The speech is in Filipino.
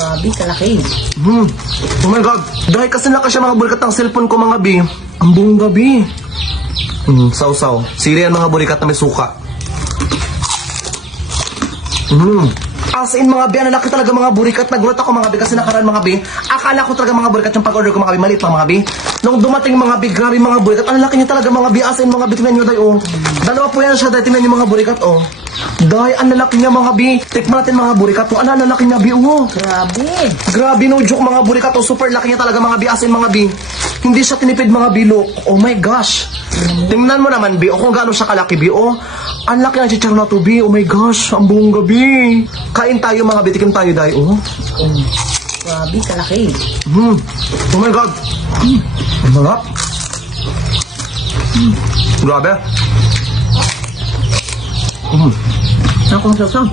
Grabe, kalaki. Oh my God. Dahil kasi laki siya mga burikat ng cellphone ko mga bi. Ang buong gabi. Saw-saw. Sili yan mga burikat na may suka. As in mga bi, ang laki talaga mga burikat. Nagulat ako mga bi kasi nakaraan mga bi. Akala ko talaga mga burikat yung pag-order ko mga bi. Maliit lang mga bi. Nung dumating mga bi, grabe mga burikat. Ang laki niya talaga mga bi. As in mga bi, tingnan nyo dahi oh. Dalawa po yan siya dahi. Tingnan nyo mga burikat oh. Dahi, ang lalaki niya mga bi. Tikman natin mga burikat oh. Ang lalaki niya bi oh. Grabe. Grabe no joke mga burikat oh. Super laki niya talaga mga bi. As in mga bi. Hindi siya tinipid mga bi. Look. Oh my gosh. Tingnan mo naman bi. O kung gaano siya kalaki bi oh. Ang laki ng chichar na to bi. Oh my gosh. Ang buong gabi. Kain tayo mga bi. Tikim tayo dahi oh. Grabe, kalaki. Oh my God. Ang sarap. Grabe. Ako ang sasang.